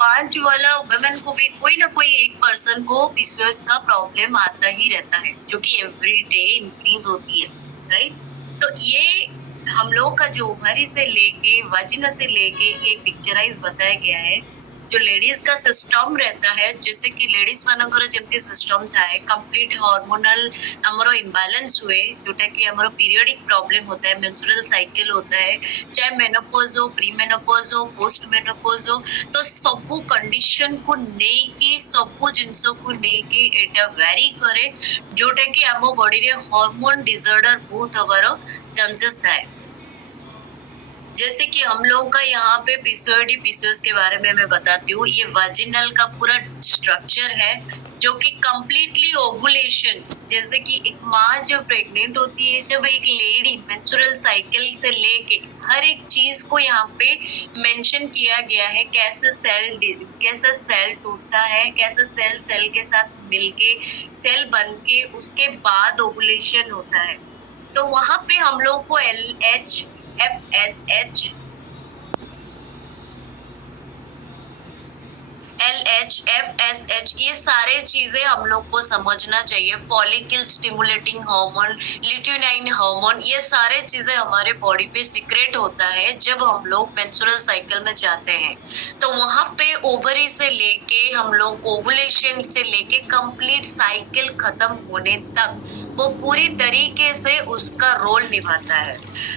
5 वाला वुमेन को भी कोई ना कोई एक पर्सन को पीसीओएस का प्रॉब्लम आता ही रहता है, जो कि एवरी डे इंक्रीज होती है, राइट? तो ये हम लोगों का जो ओवरी से लेके वाजिना से लेके ये पिक्चराइज बताया गया है। जो लेडीज का सिस्टम रहता है, जैसे कि लेडीज मानकर जमती सिस्टम था है कंप्लीट हार्मोनल हमरो इम्बैलेंस हुए, जोटा कि हमरो पीरियडिक प्रॉब्लम होता है, मेंस्ट्रुअल साइकिल होता है, चाहे मेनोपॉज हो, प्री मेनोपॉज हो, पोस्ट मेनोपॉज हो, तो सबू कंडीशन को नेकी सबू जिनसों को नेकी एटा वेरी करे, जोटा कि आम बॉडी रे हार्मोन डिसऑर्डर बहुत हवारो चांसेस थाए। जैसे कि हम लोगों का यहाँ पे पीसीओडी पीसीओएस के बारे में मैं बताती हूँ। ये वाजिनल का पूरा स्ट्रक्चर है, जो कि कंप्लीटली ओवुलेशन, जैसे कि एक माँ जब प्रेग्नेंट होती है, जब एक लेडी मेंस्ट्रुअल साइकिल से लेके हर एक चीज को यहाँ पे मेंशन किया गया है, कैसे सेल टूटता है, कैसे सेल सेल के साथ मिलके सेल बन के उसके बाद ओवुलेशन होता है। तो वहां पे हम लोग को LH FSH LH FSH ये सारे चीजें हम लोग को समझना चाहिए। फॉलिकल स्टिमुलेटिंग हार्मोन, ल्यूटिनाइन हार्मोन, ये सारे चीजें हमारे बॉडी पे सीक्रेट होता है जब हम लोग मेंस्ट्रुअल साइकिल में जाते हैं। तो वहां पे ओवरी से लेके हम लोग ओवुलेशन से लेके कंप्लीट साइकिल खत्म होने तक वो पूरी तरीके से उसका रोल निभाता है।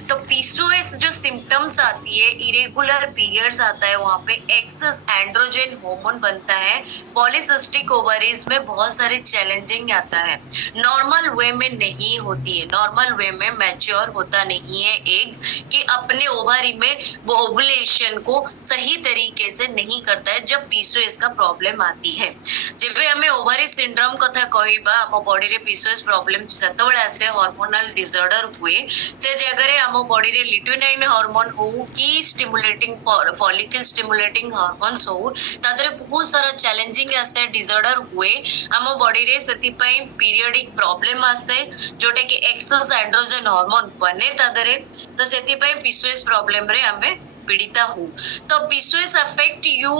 तो पीसीओएस जो सिम्टम्स आती है, इरेगुलर पीरियड्स आता है, वहाँ पे एक्सेस एंड्रोजन हार्मोन बनता है, पॉलीसिस्टिक ओवरीज में बहुत सारे चैलेंजिंग आता है, नॉर्मल वे में नहीं होती है, नॉर्मल वे में मैच्योर होता नहीं है एग कि अपने ओवरी में वो ओवुलेशन को सही तरीके से नहीं करता है जब पीसीओएस का प्रॉब्लम आती है। जब हमें ओवरी सिंड्रोम कथा कहबा हम बॉडी रे पीसीओएस प्रॉब्लम सेतबेले आसे हार्मोनल डिसऑर्डर हुए से जगह आम बॉडी रे ल्यूटिनाइन हार्मोन हो कि स्टिमुलेटिंग फॉलिकल स्टिमुलेटिंग हार्मोन्स हो तादरे बहुत सारा चैलेंजिंग आसे डिसऑर्डर हुए आम बॉडी रे सेति पई पीरियडिक प्रॉब्लम आसे जोटे कि एक्सेस एंड्रोजन हार्मोन बने तादरे तो सेति पई पीसीओएस प्रॉब्लम रे हमें पीड़िता हूँ। तो पीसीओएस अफेक्ट यू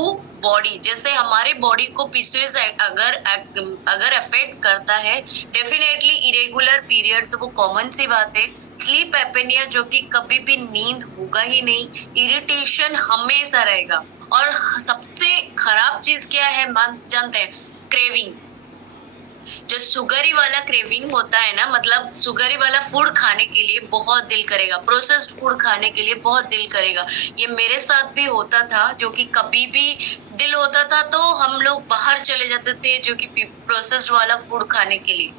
बॉडी, जैसे हमारे बॉडी को पीसीओएस अगर अफेक्ट करता है, डेफिनेटली इरेगुलर पीरियड तो वो कॉमन सी बात है, स्लीप एपेनिया जो कि कभी भी नींद होगा ही नहीं, इरिटेशन हमेशा रहेगा, और सबसे खराब चीज क्या है जानते हैं? क्रेविंग। जो सुगरी वाला क्रेविंग होता है ना, मतलब सुगरी वाला फूड खाने के लिए बहुत दिल करेगा, प्रोसेस्ड फूड खाने के लिए बहुत दिल करेगा। ये मेरे साथ भी होता था, जो कि कभी भी दिल होता था तो हम लोग बाहर चले जाते थे, जो कि प्रोसेस्ड वाला फूड खाने के लिए,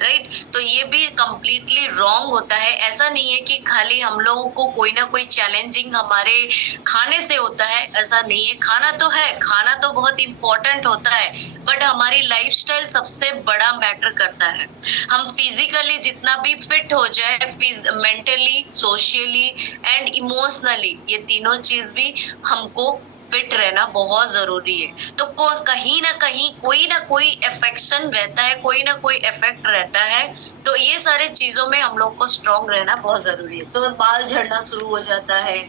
राइट? तो ये भी कंप्लीटली रॉन्ग होता है। ऐसा नहीं है कि खाली हम लोगों को कोई ना कोई चैलेंजिंग हमारे खाने से होता है, ऐसा नहीं है। खाना तो है, खाना तो बहुत इम्पोर्टेंट होता है, बट हमारी लाइफस्टाइल सबसे बड़ा मैटर करता है। हम फिजिकली जितना भी फिट हो जाए, मेंटली, सोशली एंड इमोशनली, ये तीनों चीज भी हमको फिट रहना बहुत जरूरी है। तो कहीं ना कोई इफेक्शन रहता है, कोई ना कोई इफेक्ट रहता है, तो ये सारे चीजों में हम लोग को स्ट्रॉन्ग रहना बहुत जरूरी है। तो बाल झड़ना शुरू हो जाता है,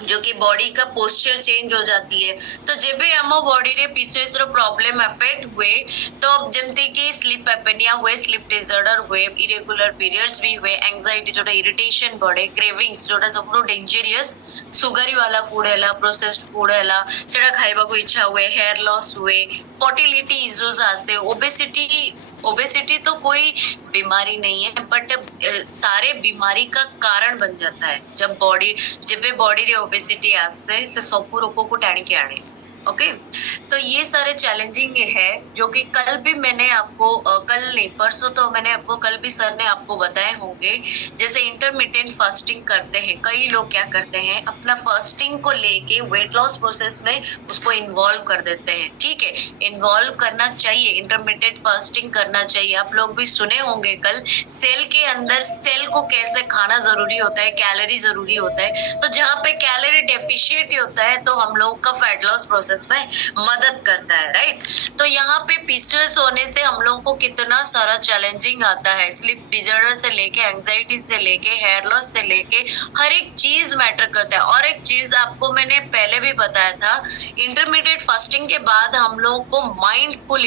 जो कि बॉडी का पोस्चर चेंज हो जाती है। तो जब आम बॉडी रे पीसीओएस रो प्रॉब्लम अफेक्ट हुए, तो जमती कि स्लीप एपेनिया हुए, स्लीप डिसऑर्डर हुए, इरेगुलर पीरियड्स भी हुए, एंजाइटी जोटा इरिटेशन बढ़े, क्रेविंग्स जोटा सबरो डेंजरियस सुगरी वाला फूड हैला, प्रोसेस्ड फूड हैला सेटा खाइबा को इच्छा हुए, हेयर लॉस हुए, फर्टिलिटी इश्यूज आसे, ओबेसिटी तो कोई बीमारी नहीं है, बट सारे बीमारी का कारण बन जाता है जब बॉडी रे ओबेसिटी आस्ते से सबू रोगों को टाणी के आने। ओके, तो ये सारे चैलेंजिंग है, जो कि कल भी मैंने आपको कल नहीं परसों तो मैंने आपको कल भी सर ने आपको बताए होंगे। जैसे इंटरमिटेंट फास्टिंग करते हैं कई लोग, क्या करते हैं अपना फास्टिंग को लेके वेट लॉस प्रोसेस में उसको इन्वॉल्व कर देते हैं। ठीक है, इन्वॉल्व करना चाहिए, इंटरमिटेंट फास्टिंग करना चाहिए। आप लोग भी सुने होंगे कल, सेल के अंदर सेल को कैसे खाना जरूरी होता है, कैलोरी जरूरी होता है। तो जहाँ पे कैलोरी डेफिशिएंट होता है तो हम लोग का फैट लॉस प्रोसेस प्रोसेस में मदद करता है, राइट। तो यहाँ पे पीसीओएस होने से हम लोग को कितना सारा चैलेंजिंग आता है, स्लीप डिसऑर्डर से लेके, एंजाइटी से लेके, हेयर लॉस से लेके, हर एक चीज मैटर करता है। और एक चीज आपको मैंने पहले भी बताया था, इंटरमीडिएट फास्टिंग के बाद हम लोग को माइंडफुल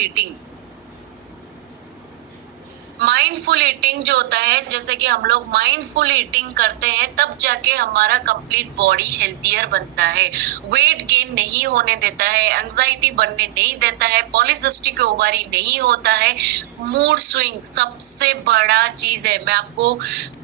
ईटिंग जो होता है, जैसे कि हम लोग माइंडफुल ईटिंग करते हैं तब जाके हमारा कंप्लीट बॉडी हेल्थियर बनता है, वेट गेन नहीं होने देता है, एंजाइटी बनने नहीं देता है, पॉलीसिस्टिक ओवरी नहीं होता है, मूड स्विंग सबसे बड़ा चीज है। मैं आपको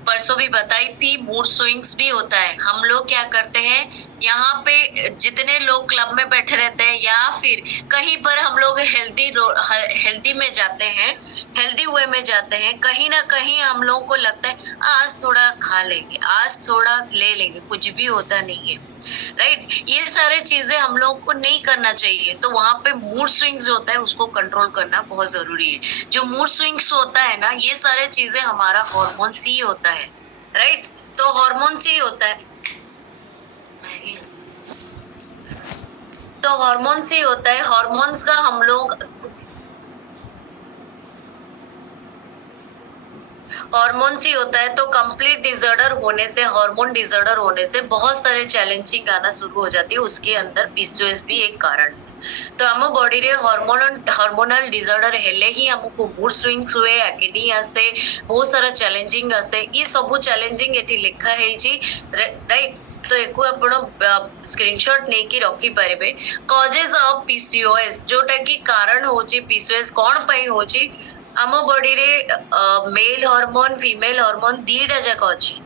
परसों भी बताई थी, मूड स्विंग्स भी होता है। हम लोग क्या करते हैं, यहाँ पे जितने लोग क्लब में बैठे रहते हैं या फिर कहीं पर हम लोग हेल्दी में जाते हैं, हेल्दी वे में जाते हैं, कहीं ना कहीं हम लोगों को लगता है आज थोड़ा खा लेंगे, आज थोड़ा ले लेंगे, कुछ भी होता नहीं है, राइट। ये सारे चीजें हम लोगों को नहीं करना चाहिए। तो वहां पे मूड स्विंग्स होता है, उसको कंट्रोल करना बहुत जरूरी है। जो मूड स्विंग्स होता है ना, ये सारे चीजें हमारा हार्मोन ही होता है, राइट। तो हार्मोन ही होता है, तो हार्मोन ही होता है। हार्मोन्स का हम लोग हार्मोन ही होता है। तो कंप्लीट डिसऑर्डर होने से, हार्मोन डिसऑर्डर होने से बहुत सारे चैलेंजिंग आना शुरू हो जाती है। उसके अंदर पीसीओएस भी एक कारण। तो आम बॉडी रे हार्मोनल डिसऑर्डर हेले ही हमको मूड स्विंग्स हुए, एकिडी आसे, बहुत सारा चैलेंजिंग आसे। ये सब चैलेंजिंग एठी लिखा है जी, राइट। तो एको आपण स्क्रीनशॉट नेकी रखी पारिबे। कॉजेस ऑफ पीसीओएस, जोटा की कारण होची पीसीओएस कोन पई होची, आम बॉडी रे मेल हार्मोन फीमेल हार्मोन दीटा जाक अछि।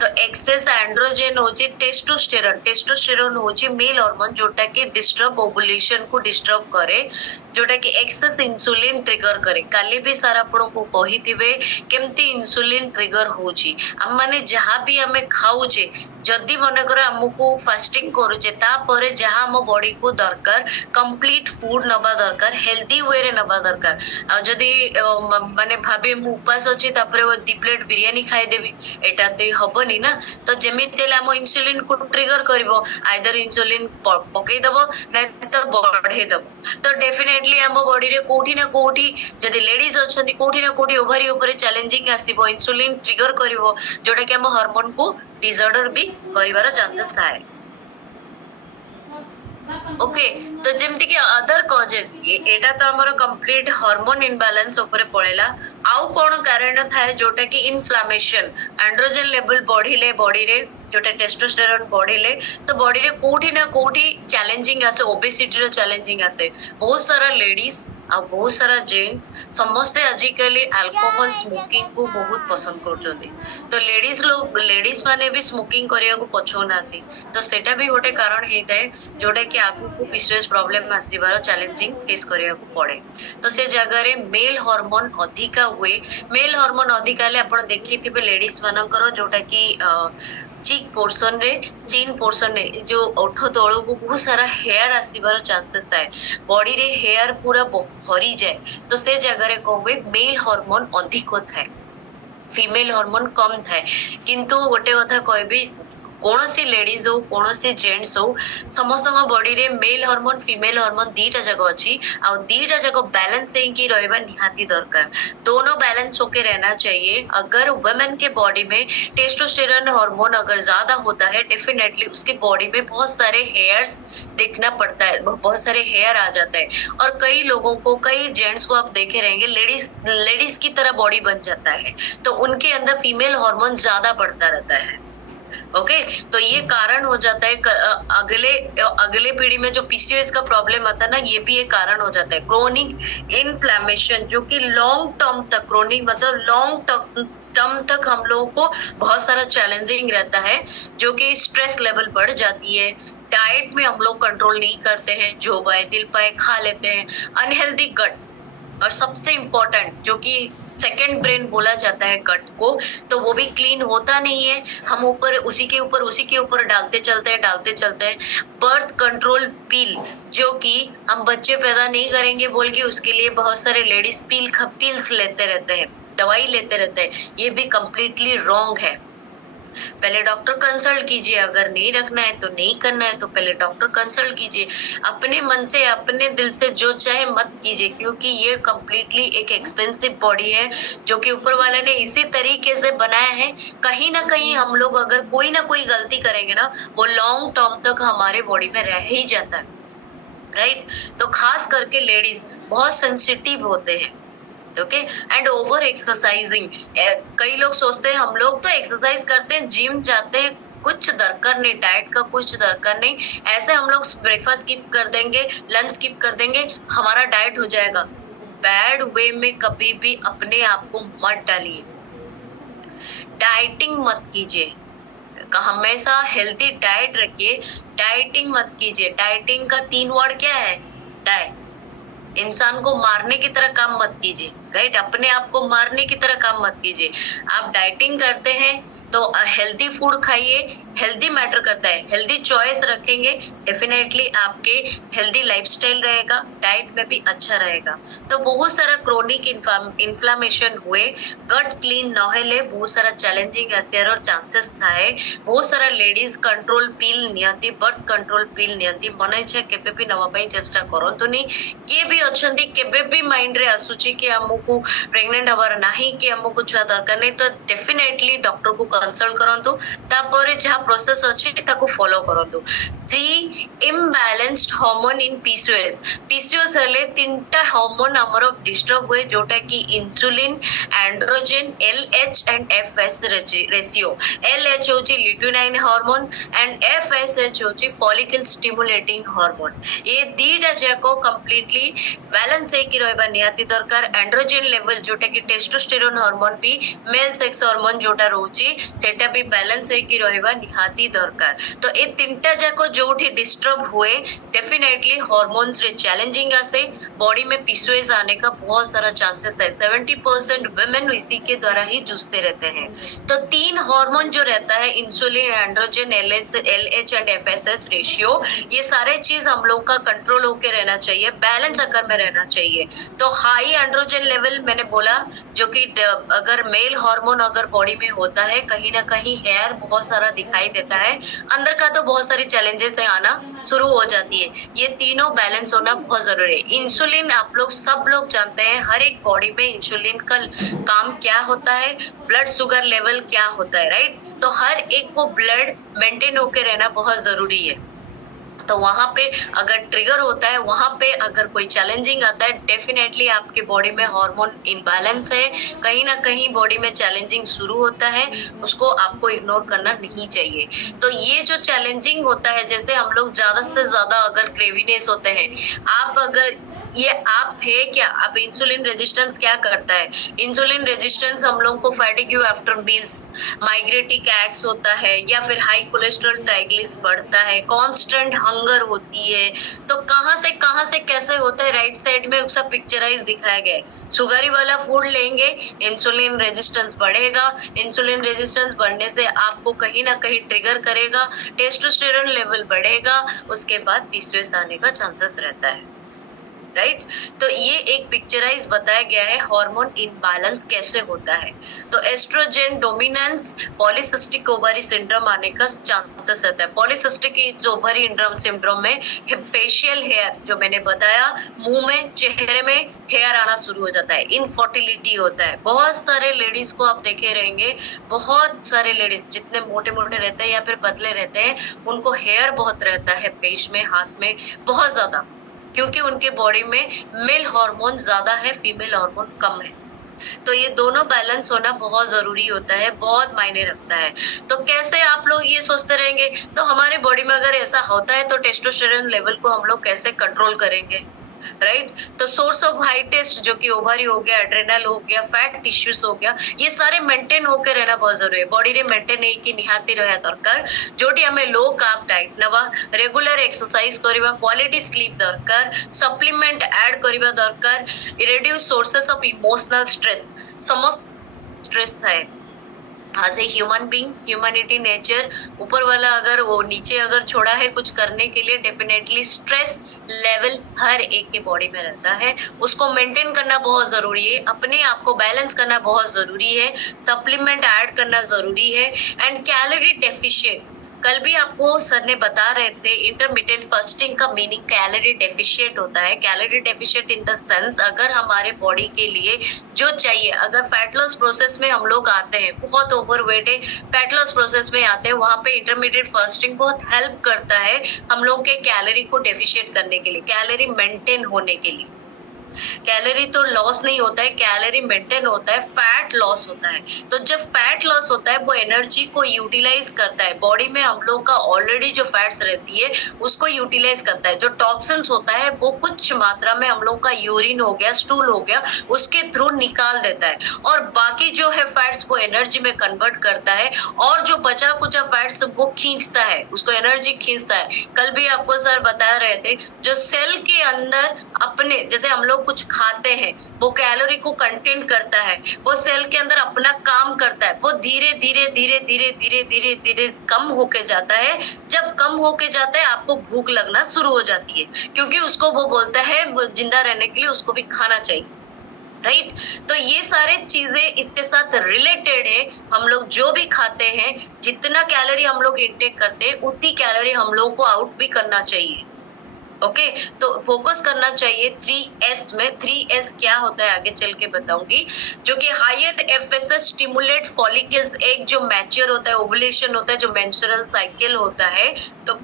तो एक्सेस एंड्रोजेन होची टेस्टोस्टेरोन होची मेल हार्मोन, जोटा कि डिस्टर्ब ओवुलेशन को डिस्टर्ब करे, जोटा कि एक्सेस इंसुलिन ट्रिगर करे। काली भी सार आपण को कहिथिबे केमती इंसुलिन ट्रिगर होची। हम माने जहां भी हमें खाऊचे, जदि मन कर हमको फास्टिंग करूचे, तापरे जहां हम बॉडी को दरकार कंप्लीट फूड नबा दरकार, हेल्दी वे रे नबा दरकार। आ जदि माने भाबे मु उपास अछि, तापरे वो 2 प्लेट बिरयानी खाई देबी, एटा ते हबनी ना। तो जेमिति हेले हम इंसुलिन को ट्रिगर करबो, आइदर इंसुलिन पकई दबो नै तो बढ़े दबो। तो डेफिनेटली हम बॉडी रे कोठी ना कोठी, जदि लेडीज अछंती, कोठी ना कोठी ओवरी ऊपर चैलेंजिंग आसीबो, इंसुलिन ट्रिगर करबो, जोटा कि हम हार्मोन को डिसऑर्डर भी करिवार चांसेस थाए। ओके, तो जेमती कि अदर कॉजेस, एटा तो हमर कंप्लीट हार्मोन इनबैलेंस ऊपर पड़ेला। आउ कोन कारण थाए, जोटा कि इन्फ्लेमेशन, एंड्रोजन लेवल बढ़िले बॉडी रे, जोटा टेस्टोस्टेरोन बढ़िले, तो बॉडी रे कोठी ना कोठी चैलेंजिंग आसे, ओबेसिटी रो चैलेंजिंग आसे। बहुत सारा लेडीज आ बहुत सारा जेंट्स समस्ते आजिकली अल्कोहल स्मोकिंग को बहुत पसंद करछोती। तो लेडीज माने भी स्मोकिंग करिया को पछो नाती। तो सेटा भी गोटे कारण हेताए, जोटा कि आगु को पीसीओएस प्रॉब्लम आसीबार चैलेंजिंग फेस करिया को पड़े। तो से जगह रे मेल हार्मोन अधिका हुए। मेल हार्मोन अधिका ले आपण देखिथिबे लेडीज मानकर, जोटा कि चीक पोर्शन रे, चीन पोर्शन रे जो ओठ तळो को बहुत सारा हेयर आसीबार चांसेस थाए, बॉडी रे हेयर पूरा भरी जाए। तो से जगह रे कहबे मेल हार्मोन अधिक थाए, फीमेल हार्मोन कम थाए। किंतु गोटे कथा कहबी, कौन सी लेडीज हो, कौन सी जेंट्स हो, समस्त बॉडी रे मेल हार्मोन फीमेल हार्मोन दीटा जगह अच्छी, आ दीटा जगह बैलेंस ही रहबा निहाती दरकार। दोनों बैलेंस होके रहना चाहिए। अगर वुमेन के बॉडी में टेस्टोस्टेरोन हार्मोन अगर ज्यादा होता है, डेफिनेटली उसके बॉडी में बहुत सारे हेयर्स देखना पड़ता है, बहुत सारे हेयर आ जाता है। और कई लोगों को, कई जेंट्स को आप देखे रहेंगे, लेडीज की तरह बॉडी बन जाता है, तो उनके अंदर फीमेल हार्मोन ज्यादा बढ़ता रहता है। ओके, तो ये कारण हो जाता है। अगले पीढ़ी में जो पीसीओएस का प्रॉब्लम आता है ना, ये भी एक कारण हो जाता है। क्रोनिक इन्फ्लेमेशन, जो कि लॉन्ग टर्म तक, क्रोनिक मतलब लॉन्ग टर्म तक हम लोगों को बहुत सारा चैलेंजिंग रहता है, जो कि स्ट्रेस लेवल बढ़ जाती है। डाइट में हम लोग कंट्रोल नहीं करते हैं, जो बाय दिल पाए खा लेते हैं। अनहेल्दी गट, और सबसे इम्पोर्टेंट जो कि सेकेंड ब्रेन बोला जाता है गट को, तो वो भी क्लीन होता नहीं है। हम उसी के ऊपर डालते चलते हैं। बर्थ कंट्रोल पिल, जो कि हम बच्चे पैदा नहीं करेंगे बोल के उसके लिए बहुत सारे लेडीज पिल्स लेते रहते हैं, दवाई लेते रहते हैं। ये भी कम्प्लीटली रॉन्ग है। पहले डॉक्टर कंसल्ट कीजिए, अगर नहीं रखना है तो नहीं करना है तो पहले डॉक्टर कंसल्ट कीजिए। अपने मन से, अपने दिल से जो चाहे मत कीजिए, क्योंकि ये कंप्लीटली एक एक्सपेंसिव बॉडी है जो कि ऊपर वाले ने इसी तरीके से बनाया है। कहीं ना कहीं हम लोग अगर कोई ना कोई गलती करेंगे ना, वो लॉन्ग टर्म तक हमारे बॉडी में रह ही जाता है, राइट। तो खास करके लेडीज बहुत सेंसिटिव होते हैं, ओके। एंड ओवर एक्सरसाइजिंग, कई लोग सोचते हैं हम लोग तो एक्सरसाइज करते हैं, जिम जाते हैं, कुछ दरकार नहीं, डाइट का कुछ दरकार नहीं, ऐसे हम लोग ब्रेकफास्ट स्किप कर देंगे, लंच स्किप कर देंगे, हमारा डाइट हो जाएगा। बैड वे में कभी भी अपने आप को मत डालिए, डाइटिंग मत कीजिए, हमेशा हेल्दी डाइट रखिए, डाइटिंग मत कीजिए। डाइटिंग का 3 वर्ड क्या है? डाइट। इंसान को मारने की तरह काम मत कीजिए, राइट। अपने आप को मारने की तरह काम मत कीजिए। आप डाइटिंग करते हैं तो हेल्दी फूड खाइए, हेल्दी मैटर करता है, हेल्दी चॉइस रखेंगे, डेफिनेटली आपके हेल्दी लाइफस्टाइल रहेगा, डाइट में भी अच्छा रहेगा। तो बहुत सारा क्रोनिक इन्फ्लामेशन हुए, गट क्लीन नहेले बहुत सारा चैलेंजिंग ଆସିବାର ଚାନ୍ସେସ୍ ଥାଏ। ବହୁତ ସାରା ଲେଡିଜ କଣ୍ଟ୍ରୋଲ ପିଲ୍ ନିଅନ୍ତି, ବର୍ଥ କଣ୍ଟ୍ରୋଲ ପିଲ୍ ନିଅନ୍ତି, ମନ ଇଚ୍ଛା କେବେ ବି ନେବା ପାଇଁ ଚେଷ୍ଟା କରନ୍ତୁନି। କିଏ ବି ଅଛନ୍ତି କେବେ ବି ମାଇଣ୍ଡରେ ଆସୁଛି କି ଆମକୁ ପ୍ରେଗନେଣ୍ଟ ହବାର ନାହିଁ କି ଆମକୁ ଛୁଆ ଦରକାର ନାହିଁ, ତ ଡେଫିନେଟଲି ଡକ୍ଟରକୁ କନସଲ୍ଟ କରନ୍ତୁ, ତାପରେ ଯାହା ପ୍ରୋସେସ ଅଛି ତାକୁ ଫଲୋ କରନ୍ତୁ। 3 इम्बैलेंस्ड हार्मोन इन पीसीओएस। पीसीओएस हेले 3टा हार्मोन हमरो डिस्टर्ब हुए, जोटा कि insulin, androgen, LH and FS ratio. LH होची ल्यूटिनाइन हार्मोन एंड एफएसएच होची फॉलिकल स्टिमुलेटिंग हार्मोन। ये दीटा जाको कंप्लीटली बैलेंस है कि रहबा निहाती दरकार। एंड्रोजन लेवल जोटा कि टेस्टोस्टेरोन हार्मोन भी मेल सेक्स हार्मोन जोटा रहउची सेटा भी बैलेंस है कि रहबा निहाती दरकार। तो ए 3टा जाको जोठी डिस्टर्ब हुए, डेफिनेटली हार्मोन्स रे चैलेंजिंग आसे, बॉडी में पीसीओएस आने का बहुत सारा चांसेस है। 70% वुमेन इसी के द्वारा ही जूझते रहते हैं। तो 3 हार्मोन जो रहता है, insulin, androgen, LH and FSH ratio, ये सारे चीज हम लोग का कंट्रोल होके रहना चाहिए, बैलेंस आकर में रहना चाहिए। तो हाई एंड्रोजन लेवल मैंने बोला, जो कि अगर मेल हार्मोन अगर बॉडी में होता है, कहीं ना कहीं हेयर बहुत सारा दिखाई देता है, अंदर का तो बहुत सारी चैलेंजेस है आना शुरू हो जाती है। ये तीनों बैलेंस होना बहुत जरूरी है। इंसुलिन आप लोग सब लोग जानते हैं, हर एक बॉडी में इंसुलिन का काम क्या होता है, ब्लड शुगर लेवल क्या होता है, राइट। तो हर एक को ब्लड मेंटेन होके रहना बहुत जरूरी है। तो वहां पे अगर ट्रिगर होता है, वहां पे अगर कोई चैलेंजिंग आता है, डेफिनेटली आपके बॉडी में हार्मोन इम्बैलेंस है, कहीं ना कहीं बॉडी में चैलेंजिंग शुरू होता है, उसको आपको इग्नोर करना नहीं चाहिए। तो ये जो चैलेंजिंग होता है, जैसे हम लोग ज्यादा से ज्यादा अगर क्रेवीनेस होते हैं, आप अगर ये आप है क्या, आप इंसुलिन रेजिस्टेंस क्या करता है? इंसुलिन रेजिस्टेंस हम लोग को फैटिग्यू आफ्टर मील्स, माइग्रेटिक एक्स होता है, या फिर हाई कोलेस्ट्रॉल ट्राइग्लिस बढ़ता है, कांस्टेंट हंगर होती है। तो कहां से कैसे होता है, राइट साइड में उसका पिक्चराइज दिखाया गया है। सुगारी वाला फूड लेंगे, इंसुलिन रेजिस्टेंस बढ़ेगा, इंसुलिन रेजिस्टेंस बढ़ने से आपको कहीं ना कहीं ट्रिगर करेगा, टेस्टोस्टेरोन लेवल बढ़ेगा, उसके बाद पीसीओएस आने का चांसेस रहता है, राइट। तो ये एक पिक्चराइज बताया गया है हार्मोन इम्बैलेंस कैसे होता है। तो estrogen dominance, polycystic ovary syndrome आने का चांसेस रहता है। पॉलीसिस्टिक ओवरी सिंड्रोम में फेशियल हेयर, जो मैंने बताया, मुंह में, चेहरे में हेयर आना शुरू हो जाता है, इनफर्टिलिटी होता है। बहुत सारे लेडीज को आप देखे रहेंगे, बहुत सारे लेडीज जितने मोटे मोटे रहते हैं या फिर पतले रहते हैं, उनको हेयर बहुत रहता है, फेस में, हाथ में बहुत ज्यादा, क्योंकि उनके बॉडी में मेल हार्मोन ज्यादा है, फीमेल हार्मोन कम है। तो ये दोनों बैलेंस होना बहुत जरूरी होता है, बहुत मायने रखता है। तो कैसे आप लोग ये सोचते रहेंगे, तो हमारे बॉडी में अगर ऐसा होता है तो टेस्टोस्टेरोन लेवल को हम लोग कैसे कंट्रोल करेंगे, राइट। तो सोर्स ऑफ हाई टेस्ट, जो कि ओवरी हो गया, एड्रेनल हो गया, फैट टिश्यूज हो गया, ये सारे मेंटेन होकर रहना बहुत जरूरी है। बॉडी रे मेंटेन है कि निहाती रहा दरकार, जोटी हमें लो कार्ब डाइट नवा, रेगुलर एक्सरसाइज करबा, क्वालिटी स्लीप दरकार, सप्लीमेंट ऐड करबा दरकार, reduce sources of emotional stress. समस्त स्ट्रेस थाए, as a human being, humanity nature, ऊपर वाला अगर वो नीचे अगर छोड़ा है कुछ करने के लिए, डेफिनेटली स्ट्रेस लेवल हर एक के बॉडी में रहता है, उसको मेंटेन करना बहुत जरूरी है, अपने आप को बैलेंस करना बहुत जरूरी है, सप्लीमेंट ऐड करना जरूरी है। एंड कैलोरी डेफिशिएंट, कल भी आपको सर ने बता रहे थे, इंटरमिटेंट फास्टिंग का मीनिंग कैलोरी डेफिशिएंट होता है। Calorie deficient in the sense, अगर हमारे बॉडी के लिए जो चाहिए, अगर फैट लॉस प्रोसेस में हम लोग आते हैं, बहुत ओवरवेट है, फैट लॉस प्रोसेस में आते हैं, वहां पे इंटरमीडिएट फास्टिंग बहुत हेल्प करता है हम लोग के कैलोरी को डेफिशिएट करने के लिए, कैलोरी मेंटेन होने के लिए। कैलोरी तो लॉस नहीं होता है, कैलोरी मेंटेन होता है, फैट लॉस होता है। तो जब फैट लॉस होता है, वो एनर्जी को यूटिलाइज करता है, बॉडी में हम लोग का ऑलरेडी जो फैट्स रहती है उसको यूटिलाइज करता है। जो टॉक्सिन्स होता है वो कुछ मात्रा में हम लोग का यूरिन हो गया, स्टूल हो गया, उसके थ्रू निकाल देता है, और बाकी जो है फैट्स वो एनर्जी में कन्वर्ट करता है, और जो बचा कुचा फैट्स वो खींचता है, उसको एनर्जी खींचता है। कल भी आपको सर बता रहे थे, जो सेल के अंदर अपने, जैसे हम लोग कुछ खाते हैं, वो कैलोरी को कंटेन करता है, वो सेल के अंदर अपना काम करता है, वो धीरे धीरे धीरे धीरे धीरे धीरे धीरे कम होके जाता है। जब कम होके जाता है, आपको भूख लगना शुरू हो जाती है, क्योंकि उसको वो बोलता है, वो जिंदा रहने के लिए उसको भी खाना चाहिए, राइट। तो ये सारे चीजें इसके साथ रिलेटेड है। हम लोग जो भी खाते हैं, जितना कैलोरी हम लोग इंटेक करते हैं, उतनी कैलोरी हम लोग को आउट भी करना चाहिए। ओके, तो फोकस करना चाहिए 3S में। 3S क्या होता है आगे चल के बताऊंगी। जो कि हायर एफएसएस स्टिमुलेट फॉलिकल्स, एक जो मैच्योर होता है, ओवुलेशन होता है, जो मेंस्ट्रुअल साइकिल होता है, तो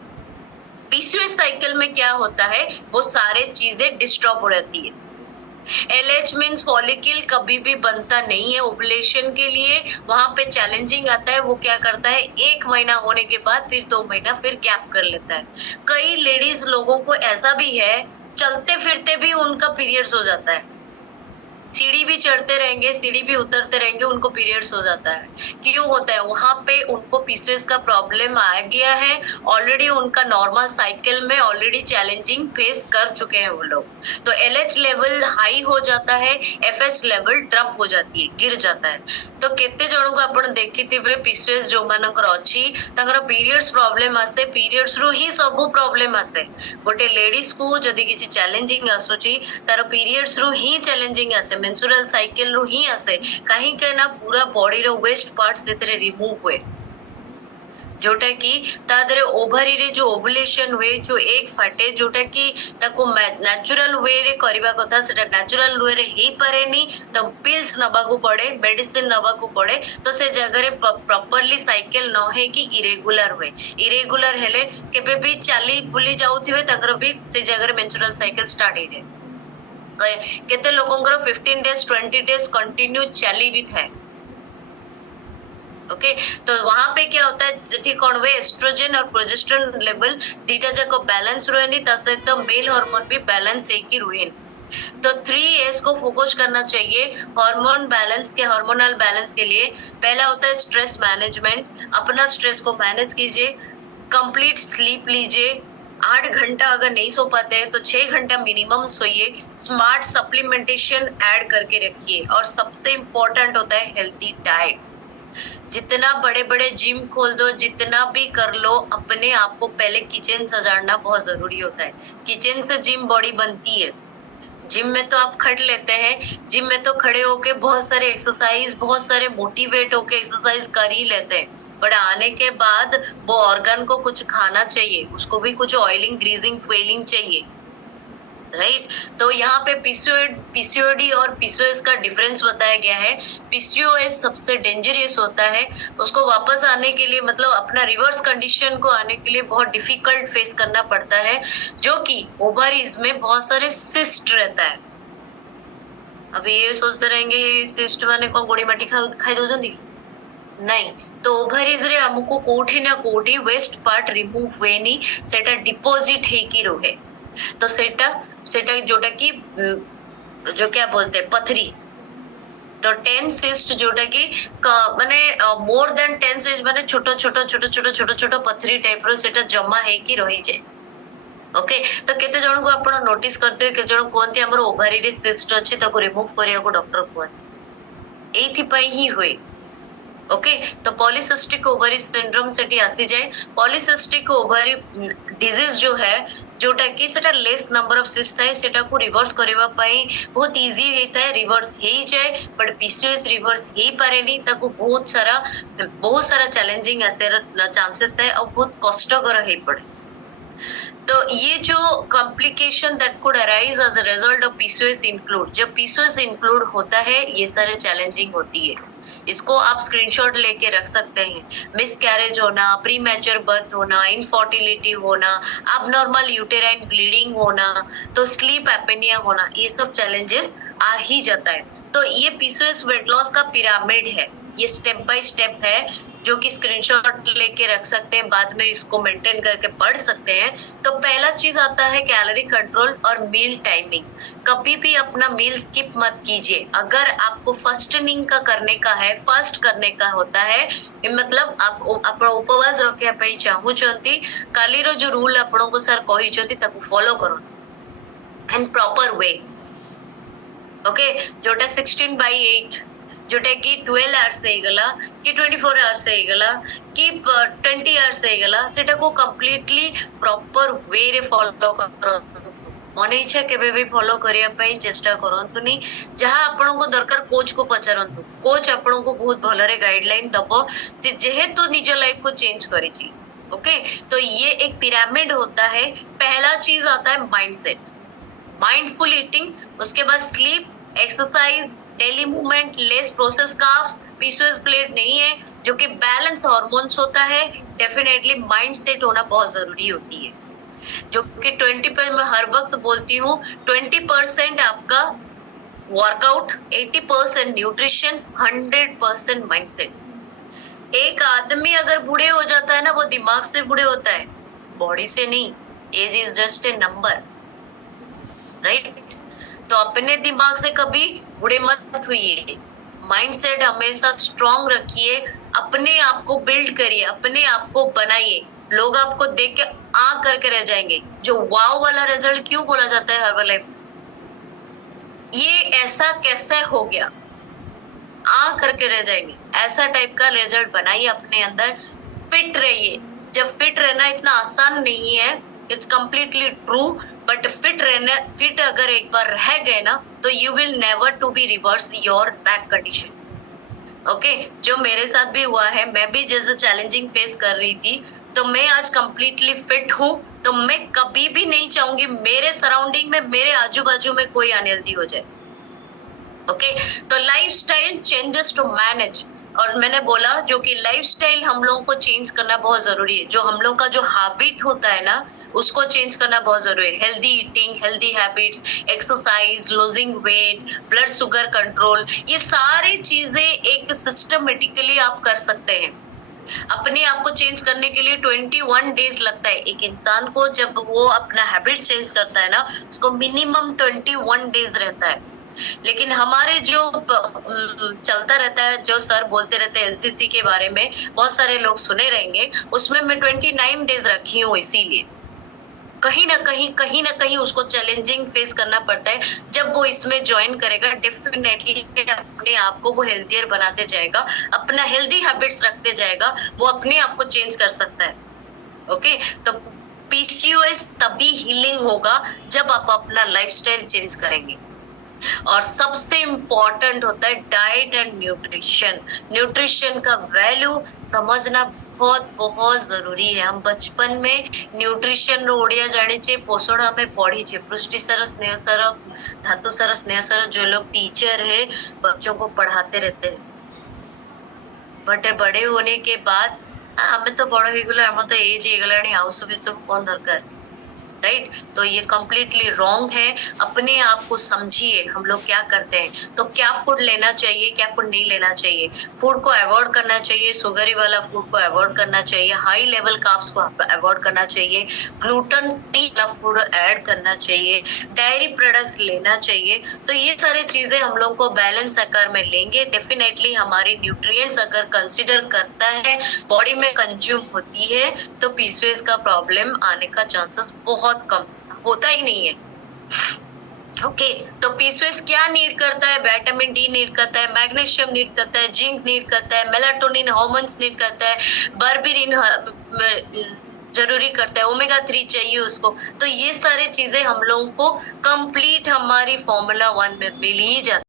पीसीओएस साइकिल में क्या होता है, वो सारे चीजें डिस्टर्ब हो जाती है। LH मीन्स फॉलिकल कभी भी बनता नहीं है ओवुलेशन के लिए, वहां पे चैलेंजिंग आता है। वो क्या करता है, 1 महीना होने के बाद फिर 2 महीना फिर गैप कर लेता है। कई लेडीज लोगों को ऐसा भी है, चलते फिरते भी उनका पीरियड्स हो जाता है, सीढ़ी भी चढ़ते रहेंगे, सीढ़ी भी उतरते रहेंगे, उनको पीरियड्स हो जाता है। क्यों होता है, वहां पे उनको पीसीओएस का प्रॉब्लम आ गया है, ऑलरेडी उनका नॉर्मल साइकिल में ऑलरेडी चैलेंजिंग फेस कर चुके हैं वो लोग। तो LH लेवल हाई हो जाता है, FH लेवल ड्रॉप हो जाती है, गिर जाता है। तो केते जणको आपण देखिथिबे पीसीओएस जो मानकर अछि, तांकर पीरियड्स प्रॉब्लम आसे, पीरियड्स रो ही सब प्रॉब्लम आसे। गोटे लेडीज को जदी किछि चैलेंजिंग आसुची, तार पीरियड्स रो ही चैलेंजिंग आसे, मेंस्ट्रुअल साइकिल रो ही आसे, कहीं के ना पूरा बॉडी रो वेस्ट पार्ट सेतरे रिमूव हुए, जोटा कि तादरे ओभरी रे जो ओवुलेशन हुए, जो एक फाटे, जोटा कि ताको नेचुरल वे रे करबा कथा, सेटा नेचुरल वे रे ही पारेनी, तो पिल्स नबाकू पड़े, मेडिसिन नबाकू पड़े। तो से जगह रे प्रॉपर्ली साइकिल न है कि इरेगुलर हुए, इरेगुलर हेले केबे भी चाली बुली जाउथिबे, ताकर भी से जगह रे मेंस्ट्रुअल साइकिल स्टार्ट हो जाए। केते लोगों 15 डेज 20 डेज कंटिन्यू चली भी था। ओके, तो वहां पे क्या होता है, सेठी कोन वे एस्ट्रोजन और प्रोजेस्टेरोन लेवल दीटा जाको बैलेंस रहेनी, ता सहित मेल हार्मोन भी बैलेंस है कि रुहेन। तो 3S को फोकस करना चाहिए हार्मोन बैलेंस के, हार्मोनल बैलेंस के लिए। पहला होता है स्ट्रेस मैनेजमेंट, अपना स्ट्रेस को मैनेज कीजिए, कंप्लीट स्लीप लीजिए, 8 घंटा अगर नहीं सो पाते हैं तो 6 घंटा मिनिमम सोइए, स्मार्ट सप्लीमेंटेशन ऐड करके रखिए, और सबसे इम्पोर्टेंट होता है हेल्थी डाइट। जितना बड़े बड़े जिम खोल दो, जितना भी कर लो, अपने आप को पहले किचन सजाड़ना बहुत जरूरी होता है। किचन से जिम बॉडी बनती है। जिम में तो आप खट लेते हैं, जिम में तो खड़े होके बहुत सारे एक्सरसाइज, बहुत सारे मोटिवेट होके एक्सरसाइज कर ही लेते हैं, बट आने के बाद वो ऑर्गन को कुछ खाना चाहिए, उसको भी कुछ ऑयलिंग, ग्रीजिंग, फेलिंग चाहिए, राइट। तो यहाँ पे पीसीओडी और पीसीओएस का डिफरेंस बताया गया है। पीसीओएस सबसे डेंजरस होता है, उसको वापस आने के लिए, मतलब अपना रिवर्स कंडीशन को आने के लिए बहुत डिफिकल्ट फेस करना पड़ता है, जो कि ओवरीज में बहुत सारे सिस्ट रहता है। अभी ये सोचते रहेंगे सिस्ट माने कौन गोड़ी माटी खाई दौरान नहीं, तो ओवरीज रे हमको कोठी ना कोठी वेस्ट पार्ट रिमूव हुएनी, सेटा डिपोजिट है कि रहे। तो सेटा जोटा कि जो क्या बोलते हैं पथरी, तो 10 सिस्ट जोटा कि माने मोर देन 10 सिस्ट माने छोटो छोटो छोटो छोटो छोटो छोटो पथरी टाइप रो सेटा जमा है कि रही जाए। ओके, तो केते जण को आपण नोटिस करते हो, केते जण कोनती हमर ओवरी रे सिस्ट अछि, ताको रिमूव करिया को डॉक्टर कहते, एथि पई ही होय। ओके तो पॉलीसिस्टिक ओवरी सिंड्रोम सेठी आसी जाए पॉलीसिस्टिक ओवरी डिजीज जो है जोटा कि सेटा लेस नंबर ऑफ सिस्ट थाए सेटा को रिवर्स करबा पई बहुत इजी हेता है रिवर्स हेई जाए बट पीसीओएस रिवर्स हेई पारेनी ताको बहुत सारा चैलेंजिंग आसेर चांसेस थाए और बहुत कष्टकर हेई पड़े तो ये जो complication that could arise as a result of PCOS include जब पीसीओएस इंक्लूड होता है ये सारे चैलेंजिंग होती है इसको आप स्क्रीनशॉट लेके रख सकते हैं मिसकैरेज होना प्री मैच्योर बर्थ होना इनफर्टिलिटी होना अबनॉर्मल यूटेराइन ब्लीडिंग होना तो स्लीप एपेनिया होना ये सब चैलेंजेस आ ही जाता है तो ये पीसीओएस वेट लॉस का पिरामिड है ये स्टेप बाय स्टेप है जो कि स्क्रीनशॉट लेके रख सकते हैं बाद में इसको मेंटेन करके पढ़ सकते हैं तो पहला चीज आता है कैलोरी कंट्रोल और मील टाइमिंग कभी भी अपना मील स्किप मत कीजिए अगर आपको फास्टिंग का करने का है फास्ट करने का होता है मतलब आप अपना उपवास रखे पे चाहूचंती कालीरो जो रूल आपको सर कही ताको फॉलो करो एंड प्रॉपर वे ओके जोटा 16/8 जोटा कि 12 आवर्स हेगला कि 24 आवर्स हेगला कि 20 आवर्स हेगला सेटा को कंप्लीटली प्रॉपर वे रे फॉलो करो मन इच्छा केबे भी फॉलो करिया पई चेष्टा करंतुनी जहां आपन को दरकार कोच को पचारंतु कोच आपन को बहुत भलरे गाइडलाइन दबो से जेहेतु निज लाइफ को चेंज करी छी ओके तो ये एक पिरामिड होता है पहला चीज आता है माइंडसेट माइंडफुल ईटिंग उसके बाद sleep exercise daily movement less process carbs PCOS plate नहीं है जो कि बैलेंस हार्मोन्स होता है डेफिनेटली माइंड सेट होना बहुत जरूरी होती है जो कि 20% मैं हर वक्त बोलती हूँ 20% आपका वर्कआउट 80% न्यूट्रिशन 100% माइंडसेट एक आदमी अगर बूढ़े हो जाता है ना वो दिमाग से बूढ़े होता है बॉडी से नहीं age is just a number right तो अपने दिमाग से कभी बुढ़े मत हुई माइंडसेट हमेशा स्ट्रॉन्ग रखिए अपने आप को बिल्ड करिए अपने आप को बनाइए लोग आपको देख के आ करके रह जाएंगे जो वाव वाला रिजल्ट क्यों बोला जाता है हर्बलाइफ ये ऐसा कैसे हो गया आ करके रह जाएंगे ऐसा टाइप का रिजल्ट बनाइए अपने अंदर फिट रहिए जब फिट रहना इतना आसान नहीं है it's completely true but fit अगर एक बार रह गए ना तो you will never to be reverse your back condition okay जो मेरे साथ भी हुआ है मैं भी जैसे चैलेंजिंग फेस कर रही थी तो मैं आज कंप्लीटली फिट हूँ तो मैं कभी भी नहीं चाहूंगी मेरे सराउंडिंग में मेरे आजू बाजू में कोई अनहेल्दी हो जाए ओके तो लाइफस्टाइल चेंजेस टू मैनेज और मैंने बोला जो कि लाइफस्टाइल हम लोगों को चेंज करना बहुत जरूरी है जो हम लोग का जो हैबिट होता है ना उसको चेंज करना बहुत जरूरी है healthy eating healthy habits exercise losing weight blood sugar control ये सारी चीजें एक सिस्टमेटिकली आप कर सकते हैं अपने आप को चेंज करने के लिए 21 डेज लगता है एक इंसान को जब वो अपना हैबिट चेंज करता है ना उसको मिनिमम 21 डेज रहता है लेकिन हमारे जो चलता रहता है जो सर बोलते रहते हैं एलसीसी के बारे में बहुत सारे लोग सुने रहेंगे उसमें मैं 29 डेज रखी हूँ इसीलिए कहीं ना कहीं उसको चैलेंजिंग फेस करना पड़ता है जब वो इसमें ज्वाइन करेगा डेफिनेटली अपने आप को वो हेल्थियर बनाते जाएगा अपना हेल्दी हैबिट्स रखते जाएगा वो अपने आप को चेंज कर सकता है ओके तो पीसीओएस तभी हीलिंग होगा जब आप अपना लाइफस्टाइल चेंज करेंगे और सबसे इम्पोर्टेंट होता है डाइट एंड न्यूट्रिशन न्यूट्रिशन का वैल्यू समझना बहुत बहुत जरूरी है हम बचपन में न्यूट्रिशन ओडिया जाने चे पोषण हमें पढ़ी छे पृष्टि सर स्नेह सर धातु सर स्नेह सर जो लोग टीचर है बच्चों को पढ़ाते रहते हैं बट बड़े होने के बाद हमें तो बड़ हो गला हम तो एज हो गला आउ सब कौन दरकार राइट तो ये कम्प्लीटली रॉन्ग है अपने आप को समझिए हम लोग क्या करते हैं तो क्या फूड लेना चाहिए क्या फूड नहीं लेना चाहिए फूड को अवॉइड करना चाहिए शुगरी वाला फूड को अवॉइड करना चाहिए हाई लेवल कार्ब्स को अवॉइड करना चाहिए ग्लूटेन फ्री वाला फूड ऐड करना चाहिए डेयरी प्रोडक्ट्स लेना चाहिए तो ये सारी चीजें हम लोग को बैलेंस आकार में लेंगे डेफिनेटली हमारी न्यूट्रिएंट्स अगर कंसिडर करता है बॉडी में कंज्यूम होती है तो पीसीओएस का प्रॉब्लम आने का चांसेस बहुत कम होता ही नहीं है ओके, तो पीसीओएस क्या नीड करता है? विटामिन डी नीड करता है, मैग्नीशियम नीड करता है, जिंक नीड करता है, मेलाटोनिन हार्मोन्स नीड करता है, बर्बेरिन जरूरी करता है, ओमेगा 3 चाहिए उसको। तो ये सारी चीजें हम लोगों को कंप्लीट हमारी फॉर्मूला 1 में मिल ही जाती